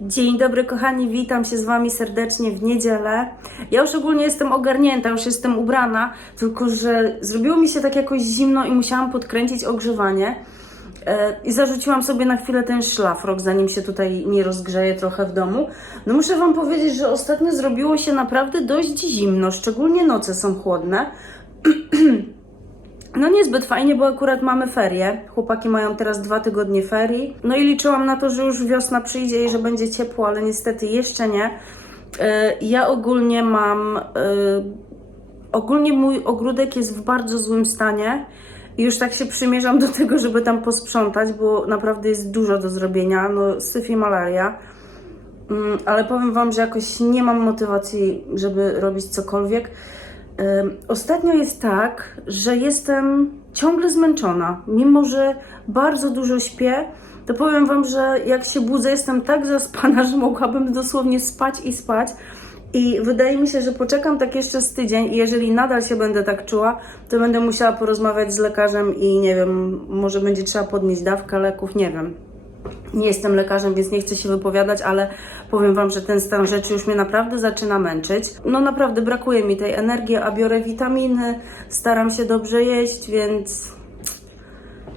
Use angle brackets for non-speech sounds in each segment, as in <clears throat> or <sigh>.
Dzień dobry kochani, witam się z Wami serdecznie w niedzielę. Ja już ogólnie jestem ogarnięta, już jestem ubrana, tylko że zrobiło mi się tak jakoś zimno i musiałam podkręcić ogrzewanie. E, I zarzuciłam sobie na chwilę ten szlafrok, zanim się tutaj nie rozgrzeje trochę w domu. No muszę Wam powiedzieć, że ostatnio zrobiło się naprawdę dość zimno, szczególnie noce są chłodne. <clears throat> No niezbyt fajnie, bo akurat mamy ferie. Chłopaki mają teraz dwa tygodnie ferii. No i liczyłam na to, że już wiosna przyjdzie i że będzie ciepło, ale niestety jeszcze nie. E, Ja ogólnie mam. e, Ogólnie mój ogródek jest w bardzo złym stanie. I już tak się przymierzam do tego, żeby tam posprzątać, bo naprawdę jest dużo do zrobienia. No, syf i malaria. Mm, ale powiem Wam, że jakoś nie mam motywacji, żeby robić cokolwiek. Ostatnio jest tak, że jestem ciągle zmęczona. Mimo, że bardzo dużo śpię, to powiem Wam, że jak się budzę, jestem tak zaspana, <laughs> że mogłabym dosłownie spać i spać. I wydaje mi się, że poczekam tak jeszcze z tydzień i jeżeli nadal się będę tak czuła, to będę musiała porozmawiać z lekarzem i nie wiem, może będzie trzeba podnieść dawkę leków, nie wiem. Nie jestem lekarzem, więc nie chcę się wypowiadać, ale powiem Wam, że ten stan rzeczy już mnie naprawdę zaczyna męczyć. No naprawdę brakuje mi tej energii, a biorę witaminy, staram się dobrze jeść, więc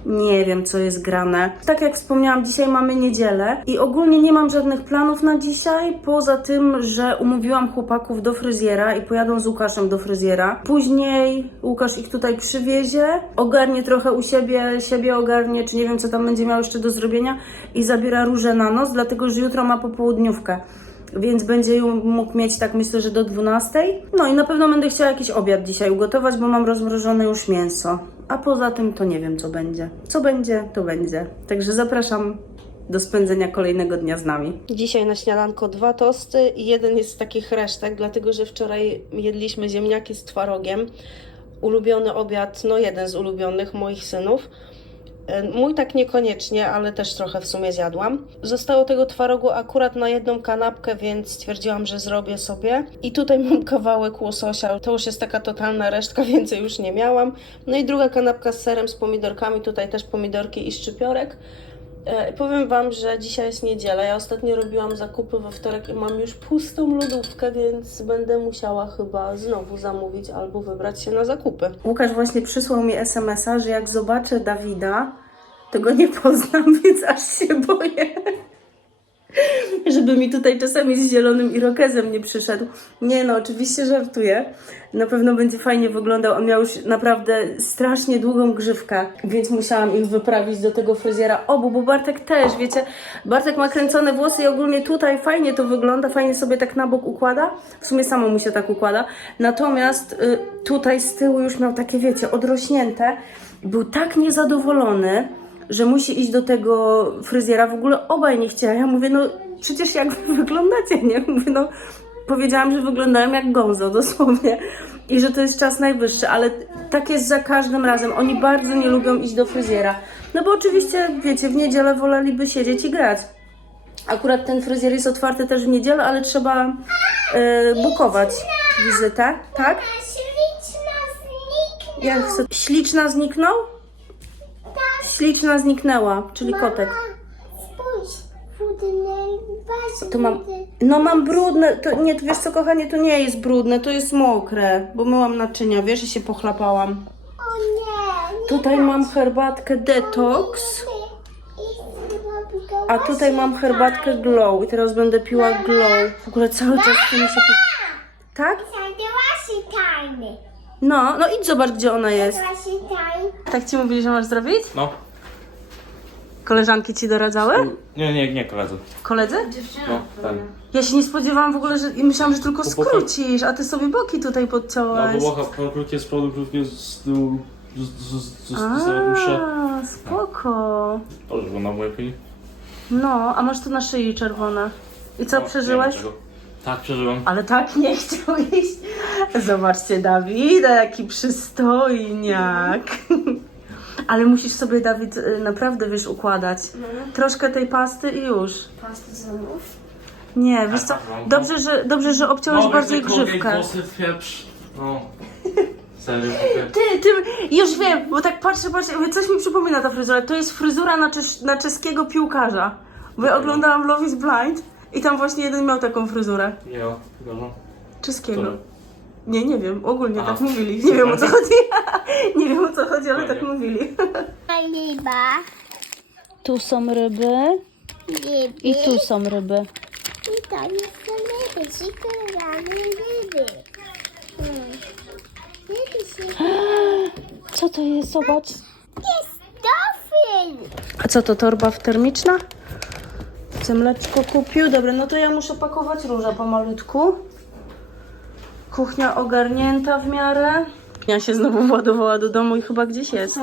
nie wiem, co jest grane. Tak jak wspomniałam, dzisiaj mamy niedzielę i ogólnie nie mam żadnych planów na dzisiaj, poza tym, że umówiłam chłopaków do fryzjera i pojadą z Łukaszem do fryzjera. Później Łukasz ich tutaj przywiezie, ogarnie trochę u siebie, siebie ogarnie, czy nie wiem, co tam będzie miał jeszcze do zrobienia i zabiera róże na noc, dlatego że jutro ma popołudniówkę. Więc będzie ją mógł mieć tak myślę, że do 12. No i na pewno będę chciała jakiś obiad dzisiaj ugotować, bo mam rozmrożone już mięso. A poza tym to nie wiem co będzie. Co będzie, to będzie. Także zapraszam do spędzenia kolejnego dnia z nami. Dzisiaj na śniadanko dwa tosty i jeden jest z takich resztek, dlatego że wczoraj jedliśmy ziemniaki z twarogiem. Ulubiony obiad, no jeden z ulubionych moich synów. E, Mój tak niekoniecznie, ale też trochę w sumie zjadłam. Zostało tego twarogu akurat na jedną kanapkę, więc stwierdziłam, że zrobię sobie. I tutaj mam <laughs> kawałek łososia. To już jest taka totalna resztka, <laughs> więcej już nie miałam. No i druga kanapka z serem, z pomidorkami. Tutaj też pomidorki i szczypiorek. E, Powiem Wam, że dzisiaj jest niedziela. Ja ostatnio robiłam zakupy we wtorek i mam już pustą lodówkę, więc będę musiała chyba znowu zamówić albo wybrać się na zakupy. Łukasz właśnie przysłał mi SMS-a, że jak zobaczę Dawida, to go nie poznam, <laughs> więc aż się boję. Żeby mi tutaj czasami z zielonym irokezem nie przyszedł. Nie no, oczywiście żartuję. Na pewno będzie fajnie wyglądał. On miał już naprawdę strasznie długą grzywkę, więc musiałam ich wyprawić do tego fryzjera obu, bo Bartek też, wiecie, Bartek ma kręcone włosy i ogólnie tutaj fajnie to wygląda, fajnie sobie tak na bok układa. W sumie samo mu się tak układa. Natomiast y, tutaj z tyłu już miał takie, wiecie, odrośnięte. Był tak niezadowolony, że musi iść do tego fryzjera. W ogóle obaj nie chcieli. Ja mówię, no przecież jak wy wyglądacie, nie? <laughs> Mówię, no powiedziałam, że wyglądałem jak gonzo, dosłownie. I że to jest czas najwyższy, ale tak jest za każdym razem. Oni bardzo nie lubią iść do fryzjera. No bo oczywiście, wiecie, w niedzielę woleliby siedzieć i grać. Akurat ten fryzjer jest otwarty też w niedzielę, ale trzeba e, bukować wizytę, tak? Jak chcę... Śliczna zniknął? Śliczna zniknęła, czyli kotek. Spójrz, brudne, patrz, To mam. No mam brudne. To nie, wiesz co, kochanie, to nie jest brudne, to jest mokre, bo myłam naczynia, wiesz, i się pochlapałam. O nie, nie Tutaj mam herbatkę detox, a tutaj mam herbatkę glow i teraz będę piła glow. W ogóle cały czas chcę mi się pi... Tak? No, no idź zobacz, gdzie ona jest. Tak ci mówili, że masz zrobić? No. Koleżanki ci doradzały? Nie, nie, nie koledzy. Koledzy? No, ten. Ja się nie spodziewałam w ogóle, że i myślałam, że tylko skrócisz, a ty sobie boki tutaj No, podciąłeś. bo łocha krótkie z przodu, krótkie z tyłu, z, z, z, z, z, z dłuższe. A, spoko. Dobrze, bo na łebie. No, a masz tu na szyi czerwone. I co, No, przeżyłeś? Tak, przeżyłem. Ale tak nie chciał iść. Zobaczcie Dawida, jaki przystojniak. Ale musisz sobie, Dawid, y, naprawdę, wiesz, układać. Troszkę tej pasty i już. Pasty zębów. Nie, wiesz co, no. dobrze, że, dobrze, że obciąłeś bardziej grzywkę. włosy w pieprz. No. <laughs> Serio. Ty, ty, już wiem, bo tak patrzę, patrzę, mówię, coś mi przypomina ta fryzura. To jest fryzura na, czes- na czeskiego piłkarza. Bo ja oglądałam Love is Blind I tam właśnie jeden miał taką fryzurę. Ja, wiadomo. Czeskiego. Co? Nie, nie wiem, ogólnie A. tak mówili. Nie wiem o co chodzi. <laughs> nie wiem o co chodzi, ale tak mówili. Ryba. Tu są ryby Ryby. i tu są ryby. I tam jest ryby. Cikolane ryby. Hmm. Ryby się... <gasps> Co to jest? Zobacz. Jest dolphin. A co to, torba termiczna? Chcę mleczko kupił. Dobra, no to ja muszę pakować róża pomalutku. Kuchnia ogarnięta w miarę. Ja się znowu władowała do domu i chyba gdzieś jest.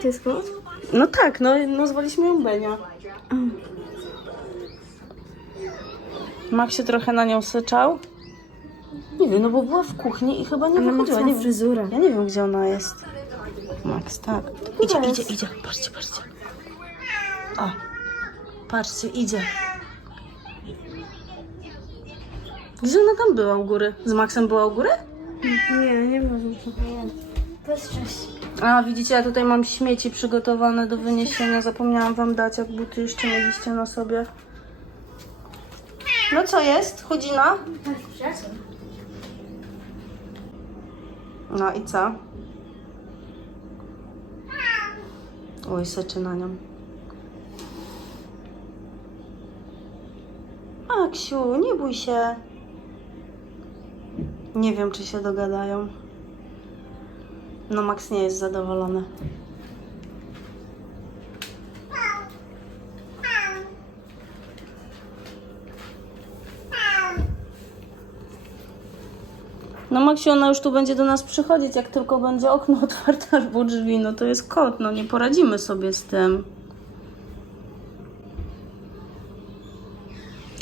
To jest kot? No tak, no nazwaliśmy ją Benia. Max się trochę na nią syczał. Nie wiem, no bo była w kuchni i chyba nie wychodziła. Nie fryzurę. Ja nie wiem, gdzie ona jest. Max, tak. Idzie, idzie, idzie. Patrzcie, patrzcie. O, patrzcie, idzie. Gdzie ona tam była u góry? Z Maxem była u góry? Nie, nie wiem. To jest coś. A, widzicie, ja tutaj mam śmieci przygotowane do wyniesienia. Zapomniałam wam dać, jak buty jeszcze mieliście na sobie. No co jest? Chudzina? No i co? Oj, seczy na nią. Aksiu, nie bój się. Nie wiem, czy się dogadają. No, Max nie jest zadowolony. No Maksiu, ona już tu będzie do nas przychodzić, jak tylko będzie okno <laughs> otwarte albo drzwi. No to jest kot, no nie poradzimy sobie z tym.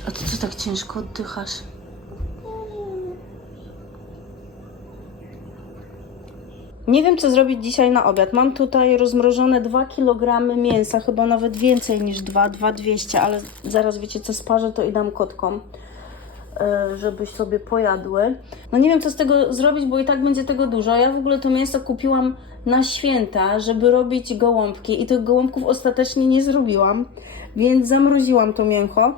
A ty co tak ciężko oddychasz? Nie wiem, co zrobić dzisiaj na obiad. Mam tutaj rozmrożone 2 kg mięsa, chyba nawet więcej niż 2, 2,200, ale zaraz wiecie, co sparzę, to i dam kotkom, e, żebyś sobie pojadły. No nie wiem, co z tego zrobić, bo i tak będzie tego dużo. Ja w ogóle to mięso kupiłam na święta, żeby robić gołąbki i tych gołąbków ostatecznie nie zrobiłam, więc zamroziłam to mięcho.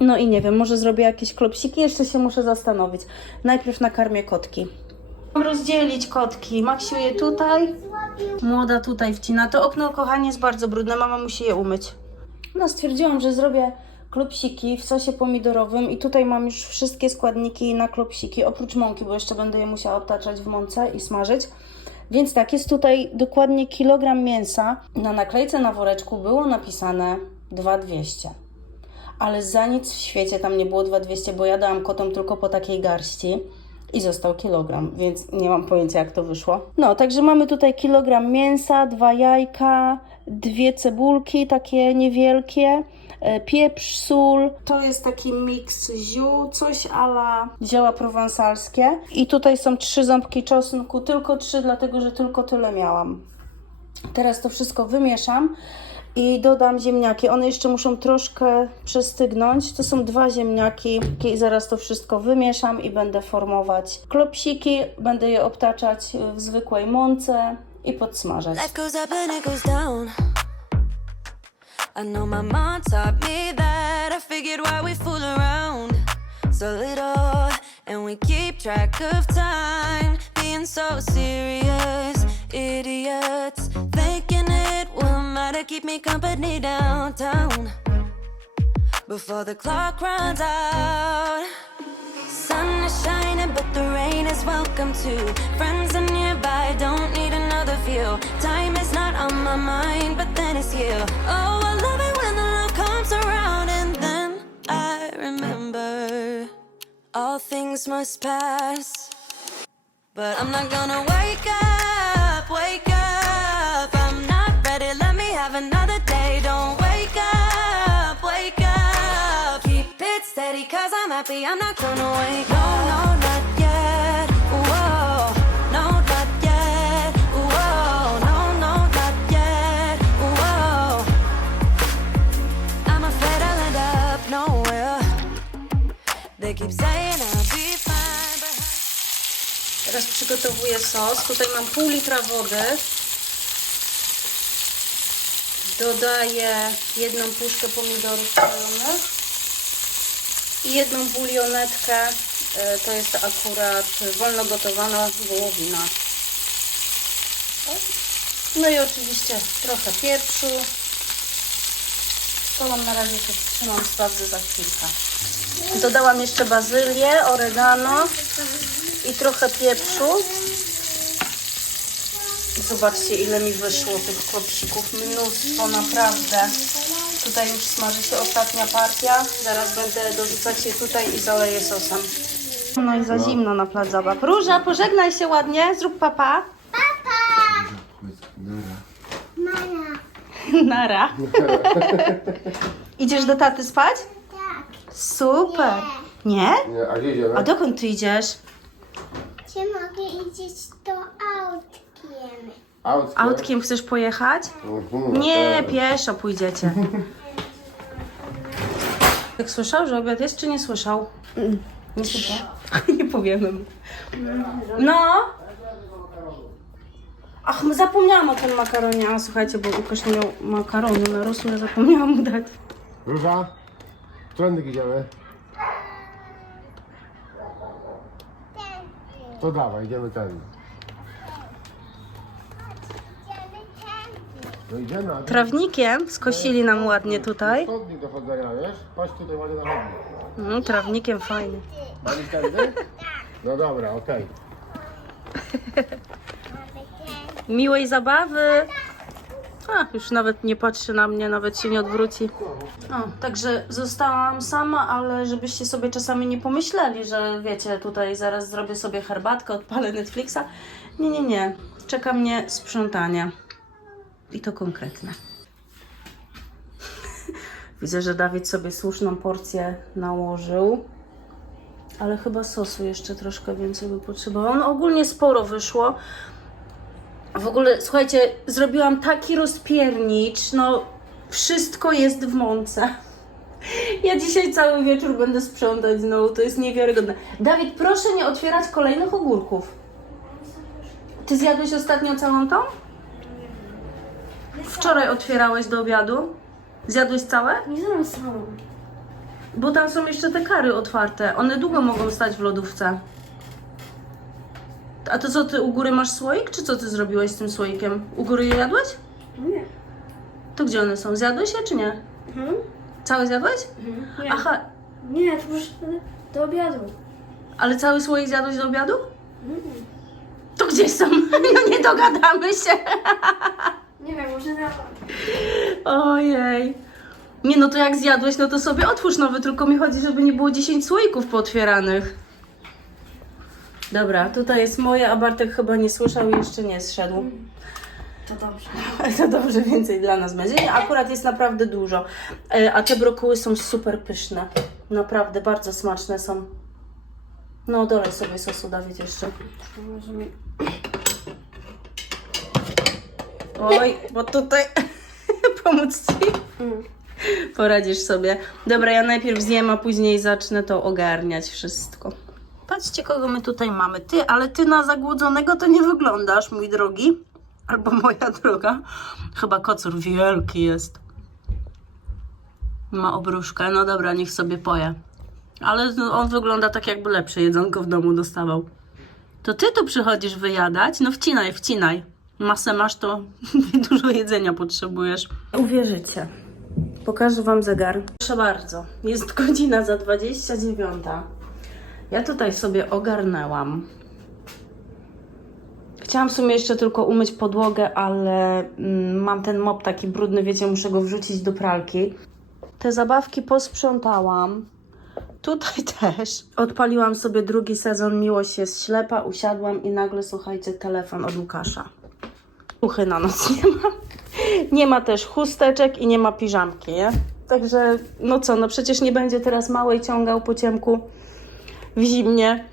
No i nie wiem, może zrobię jakieś klopsiki, jeszcze się muszę zastanowić. Najpierw nakarmię kotki. Rozdzielić kotki. Maksiu je tutaj, młoda tutaj wcina. To okno, kochanie, jest bardzo brudne, mama musi je umyć. No stwierdziłam, że zrobię klopsiki w sosie pomidorowym i tutaj mam już wszystkie składniki na klopsiki, oprócz mąki, bo jeszcze będę je musiała obtaczać w mące i smażyć. Więc tak, jest tutaj dokładnie kilogram mięsa. Na naklejce na woreczku było napisane 2200 ale za nic w świecie tam nie było 2200, bo ja dałam kotom tylko po takiej garści i został kilogram, więc nie mam pojęcia jak to wyszło. No, także mamy tutaj kilogram mięsa, dwa jajka, dwie cebulki takie niewielkie, e, pieprz, sól. To jest taki miks ziół, coś ala zioła prowansalskie. I tutaj są trzy ząbki czosnku, tylko trzy, dlatego że tylko tyle miałam. Teraz to wszystko wymieszam i dodam ziemniaki. One jeszcze muszą troszkę przestygnąć. To są dwa ziemniaki i zaraz to wszystko wymieszam i będę formować klopsiki. Będę je obtaczać w zwykłej mące i podsmażać. I know my mom taught me that. I figured why we fool around so little and we keep track of time. Being so serious, idiots. Thinking it will matter, keep me company downtown before the clock runs out. Sun is shining, but the rain is welcome too. Friends are nearby, don't need another view. Time is not on my mind, but then it's you. Oh, I love it when the love comes around, and then I remember all things must pass. But I'm not gonna wake up, wake up. Happy, I'm not gonna up. No, no, not yet. Whoa, no, not yet. Whoa, no, no, not yet. Whoa. I'm afraid I'll end up nowhere. They keep saying I'll be fine, but. Teraz przygotowuję sos. Tutaj mam pół litra wody. Dodaję jedną puszkę pomidorów krojonych. I jedną bulionetkę. E, To jest akurat wolno gotowana wołowina. No i oczywiście trochę pieprzu. Mam na razie się wstrzymam, sprawdzę za chwilkę. Dodałam jeszcze bazylię, oregano i trochę pieprzu. Zobaczcie ile mi wyszło tych klopsików. Mnóstwo, naprawdę. Tutaj już smaży się ostatnia partia. Zaraz będę dorzucać je tutaj i zaleję sosem. No i za zimno na plac zabaw. Róża, pożegnaj się ładnie, zrób papa. Nara. Idziesz do taty spać? Tak. Super. Nie? Nie, a gdzie idziemy? A dokąd ty idziesz? Czy mogę iść do autkiem? Autkiem. Autkiem chcesz pojechać? Mhm, Nie, tak. pieszo pójdziecie. Jak <laughs> słyszał, że obiad jest, czy nie słyszał? Nie słyszał. <laughs> nie powiemy mu. No. Ach, zapomniałam o tym makaronie. A słuchajcie, bo Łukasz nie miał makaronu na rosół, ja zapomniałam mu dać. Róża? Którędy idziemy? To dawaj, idziemy ten. Trawnikiem skosili nam ładnie tutaj. Chodnik do chodzenia, wiesz? Chodź tutaj ładnie na chodnik. Mm, trawnikiem fajnie. Tędy? No dobra, okej. <laughs> Miłej zabawy. A, już nawet nie patrzy na mnie, nawet się nie odwróci. O, także zostałam sama, ale żebyście sobie czasami nie pomyśleli, że wiecie, tutaj zaraz zrobię sobie herbatkę, odpalę Netflixa. Nie, nie, nie. Czeka mnie sprzątanie. I to konkretne. Widzę, że Dawid sobie słuszną porcję nałożył. Ale chyba sosu jeszcze troszkę więcej by potrzebował. On ogólnie sporo wyszło. W ogóle, słuchajcie, zrobiłam taki rozpiernicz, no wszystko jest w mące. Ja dzisiaj cały wieczór będę sprzątać znowu, to jest niewiarygodne. Dawid, proszę nie otwierać kolejnych ogórków. Ty zjadłeś ostatnio całą tą? Wczoraj otwierałeś do obiadu? Zjadłeś całe? Nie znam samą. Bo tam są jeszcze te kary otwarte. One długo mogą stać w lodówce. A to co, ty u góry masz słoik, czy co ty zrobiłeś z tym słoikiem? U góry je jadłeś? Nie. To gdzie one są? Zjadłeś je, czy nie? Mhm. Całe zjadłeś? Nie. Aha, Nie, to już do obiadu. ale cały słoik zjadłeś do obiadu? To gdzie są? <laughs> No nie dogadamy się. <laughs> Nie wiem, może na... Ojej. Nie no to jak zjadłeś, no to sobie otwórz nowy, tylko mi chodzi, żeby nie było 10 słoików pootwieranych. Dobra, tutaj jest moje, a Bartek chyba nie słyszał i jeszcze nie zszedł. To dobrze. <laughs> To dobrze, więcej dla nas będzie. Nie, akurat jest naprawdę dużo. E, A te brokuły są super pyszne. Naprawdę, bardzo smaczne są. No, dolej sobie sosu, Dawid, jeszcze. Może mi... Oj, bo tutaj <laughs> pomóc Ci. Mm. Poradzisz sobie. Dobra, ja najpierw zjem, a później zacznę to ogarniać wszystko. Patrzcie, kogo my tutaj mamy. Ty, ale ty na zagłodzonego to nie wyglądasz, mój drogi. Albo moja droga. Chyba kocur wielki jest. Ma obruszkę. No dobra, niech sobie poje. Ale no, on wygląda tak, jakby lepsze jedzonko w domu dostawał. To ty tu przychodzisz wyjadać? No wcinaj, wcinaj. Masę masz, to <laughs> dużo jedzenia potrzebujesz. Uwierzycie. Pokażę Wam zegar. Proszę bardzo, jest <laughs> godzina za 29. Ja tutaj sobie ogarnęłam. Chciałam w sumie jeszcze tylko umyć podłogę, ale mm, mam ten mop taki brudny, wiecie, muszę go wrzucić do pralki. Te zabawki posprzątałam. Tutaj <laughs> też. Odpaliłam sobie drugi sezon Miłość jest ślepa, usiadłam i nagle, słuchajcie, telefon od Łukasza. Uchy na noc <laughs> nie ma. Nie ma też chusteczek i nie ma piżamki, nie? Także, no co, no przecież nie będzie teraz małej ciągał po ciemku w zimnie.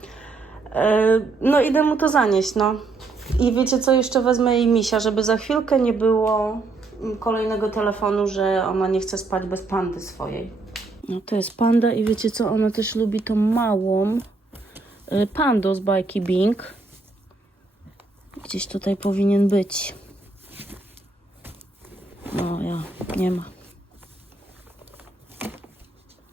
E, No idę mu to zanieść, no. I wiecie co, jeszcze wezmę jej misia, żeby za chwilkę nie było kolejnego telefonu, że ona nie chce spać bez pandy swojej. No to jest panda i wiecie co, ona też lubi tą małą y, pandą z bajki Bing. Gdzieś tutaj powinien być. Ja, nie ma.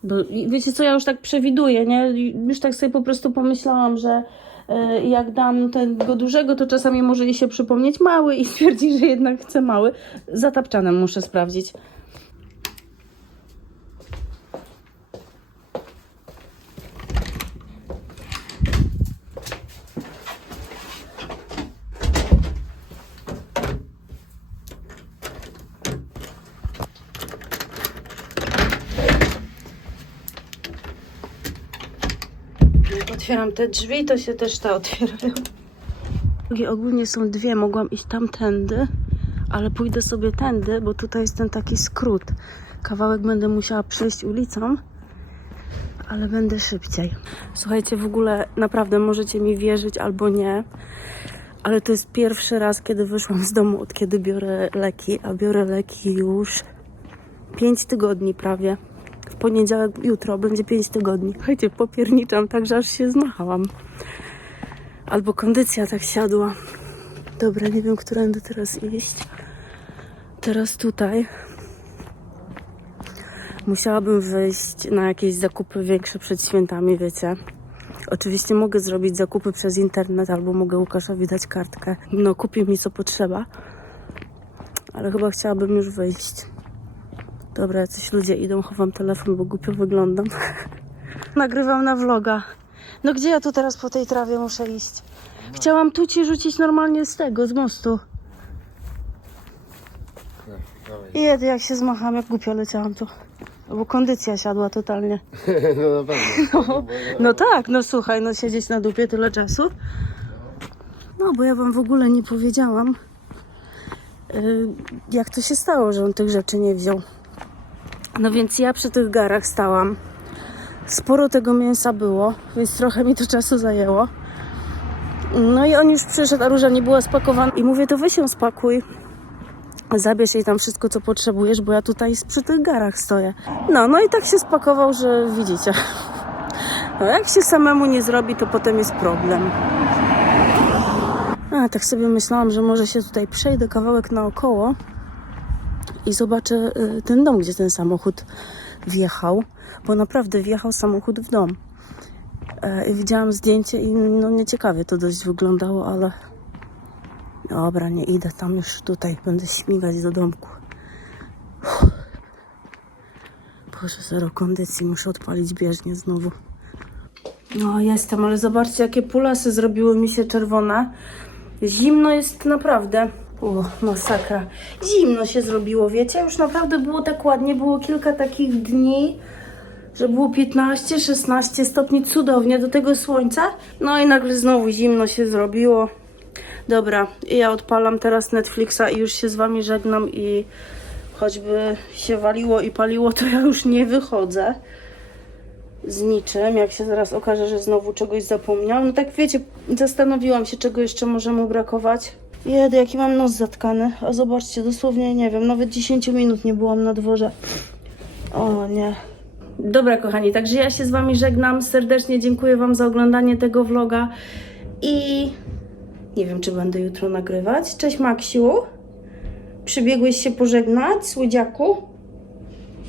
Bo wiecie co, ja już tak przewiduję, nie? Już tak sobie po prostu pomyślałam, że e, jak dam tego dużego, to czasami może jej się przypomnieć mały i <laughs> stwierdzi, że jednak chce mały. Za tapczanem muszę sprawdzić. Jak otwieram te drzwi, to się też te otwierają. Ogólnie są dwie, mogłam iść tamtędy, ale pójdę sobie tędy, bo tutaj jest ten taki skrót. Kawałek będę musiała przejść ulicą, ale będę szybciej. Słuchajcie, w ogóle naprawdę możecie mi wierzyć albo nie, ale to jest pierwszy raz, kiedy wyszłam z domu, od kiedy biorę leki, a biorę leki już 5 tygodni prawie. W poniedziałek, jutro będzie 5 tygodni. Słuchajcie, popierniczam tak, że aż się zmachałam. Albo kondycja tak siadła. Dobra, nie wiem, którędy teraz iść. Teraz tutaj. Musiałabym wyjść na jakieś zakupy większe przed świętami, wiecie. Oczywiście mogę zrobić zakupy przez internet, albo mogę Łukaszowi dać kartkę. No, kupi mi co potrzeba. Ale chyba chciałabym już wyjść. Dobra, jacyś ludzie idą, chowam telefon, bo głupio wyglądam. <laughs> Nagrywam na vloga. No gdzie ja tu teraz po tej trawie muszę iść? Chciałam tu ci rzucić normalnie z tego, z mostu. I jedy, jak się zmacham, jak głupio leciałam tu. Bo kondycja siadła totalnie. <laughs> No na pewno. No tak, no słuchaj, no siedzieć na dupie tyle czasu. No, bo ja wam w ogóle nie powiedziałam, yy, jak to się stało, że on tych rzeczy nie wziął. No więc ja przy tych garach stałam. Sporo tego mięsa było, więc trochę mi to czasu zajęło. No i on już przyszedł, a róża nie była spakowana. I mówię, to weź ją spakuj. Zabierz jej tam wszystko, co potrzebujesz, bo ja tutaj przy tych garach stoję. No, no i tak się spakował, że widzicie. No jak się samemu nie zrobi, to potem jest problem. A, tak sobie myślałam, że może się tutaj przejdę kawałek naokoło i zobaczę y, ten dom, gdzie ten samochód wjechał, bo naprawdę wjechał samochód w dom. E, widziałam zdjęcie i no nieciekawie to dość wyglądało, ale dobra, nie idę tam już tutaj, będę śmigać do domku. Uff. Boże, zero kondycji, muszę odpalić bieżnię znowu. No, jestem, ale zobaczcie, jakie pulasy zrobiły mi się czerwone. Zimno jest naprawdę. O, masakra. Zimno się zrobiło, wiecie? Już naprawdę było tak ładnie. Było kilka takich dni, że było 15-16 stopni cudownie do tego słońca. No i nagle znowu zimno się zrobiło. Dobra, ja odpalam teraz Netflixa i już się z wami żegnam i choćby się waliło i paliło, to ja już nie wychodzę z niczym, jak się zaraz okaże, że znowu czegoś zapomniałam. No tak wiecie, zastanowiłam się, czego jeszcze może mu brakować. Jedy, jaki mam nos zatkany. A zobaczcie, dosłownie, nie wiem, nawet 10 minut nie byłam na dworze. O nie. Dobra, kochani, także ja się z Wami żegnam. Serdecznie dziękuję Wam za oglądanie tego vloga i nie wiem, czy będę jutro nagrywać. Cześć, Maksiu. Przybiegłeś się pożegnać, słodziaku?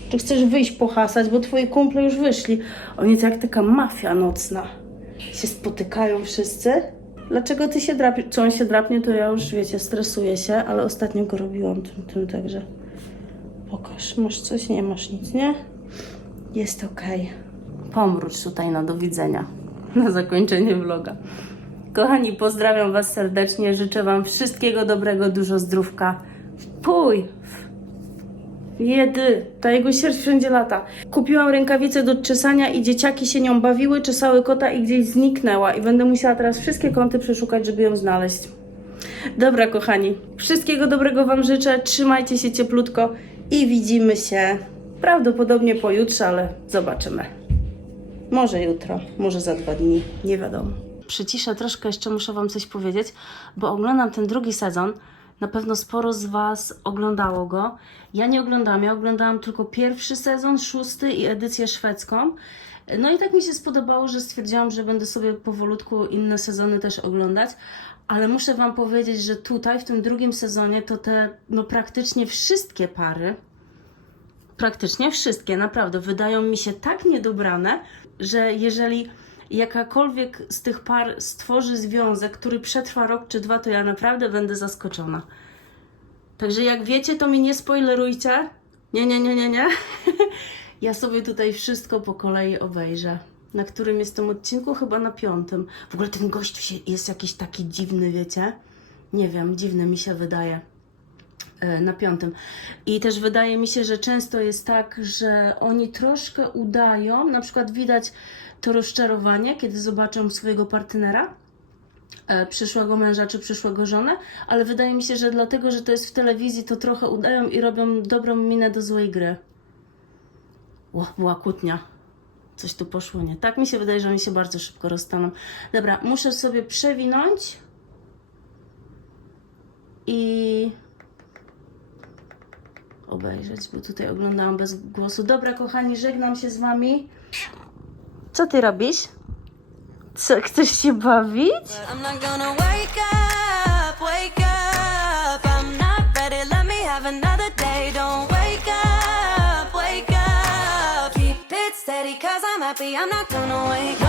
Czy chcesz wyjść pohasać, bo twoi kumple już wyszli. Oni to jak taka mafia nocna. Się spotykają wszyscy. Dlaczego ty się drapiesz? Co on się drapnie, to ja już, wiecie, stresuję się, ale ostatnio go robiłam tym, tym także. Pokaż, masz coś? Nie masz nic, nie? Jest okej. Pomrucz tutaj na do widzenia. <laughs> Na zakończenie vloga. Kochani, pozdrawiam Was serdecznie. Życzę Wam wszystkiego dobrego, dużo zdrówka. Pój! Jedy, ta jego sierść wszędzie lata. Kupiłam rękawicę do czesania i dzieciaki się nią bawiły, czesały kota i gdzieś zniknęła. I będę musiała teraz wszystkie kąty przeszukać, żeby ją znaleźć. Dobra, kochani, wszystkiego dobrego Wam życzę. Trzymajcie się cieplutko i widzimy się prawdopodobnie pojutrze, ale zobaczymy. Może jutro, może za dwa dni, nie wiadomo. Przyciszę troszkę, jeszcze muszę Wam coś powiedzieć, bo oglądam ten drugi sezon. Na pewno sporo z Was oglądało go. Ja nie oglądałam, ja oglądałam tylko pierwszy sezon, szósty i edycję szwedzką. No i tak mi się spodobało, że stwierdziłam, że będę sobie powolutku inne sezony też oglądać. Ale muszę Wam powiedzieć, że tutaj w tym drugim sezonie to te no praktycznie wszystkie pary praktycznie wszystkie, naprawdę, wydają mi się tak niedobrane, że jeżeli jakakolwiek z tych par stworzy związek, który przetrwa rok czy dwa, to ja naprawdę będę zaskoczona. Także jak wiecie, to mi nie spoilerujcie. Nie, nie, nie, nie, nie. <laughs> ja sobie tutaj wszystko po kolei obejrzę. Na którym jestem odcinku? Chyba na piątym. W ogóle ten się, jest jakiś taki dziwny, wiecie? Nie wiem, dziwny mi się wydaje e, na piątym. I też wydaje mi się, że często jest tak, że oni troszkę udają, na przykład widać to rozczarowanie, kiedy zobaczą swojego partnera, e, przyszłego męża czy przyszłego żonę, ale wydaje mi się, że dlatego, że to jest w telewizji, to trochę udają i robią dobrą minę do złej gry. Ło, była kłótnia. Coś tu poszło nie. Tak mi się wydaje, że oni się bardzo szybko rozstaną. Dobra, muszę sobie przewinąć i obejrzeć, bo tutaj oglądałam bez głosu. Dobra, kochani, żegnam się z wami. Co ty robisz? Co, chcesz się bawić? I'm happy, I'm not gonna wake up.